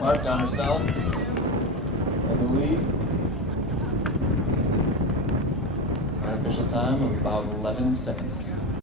Marked on herself. I believe. An official time of about 11 seconds.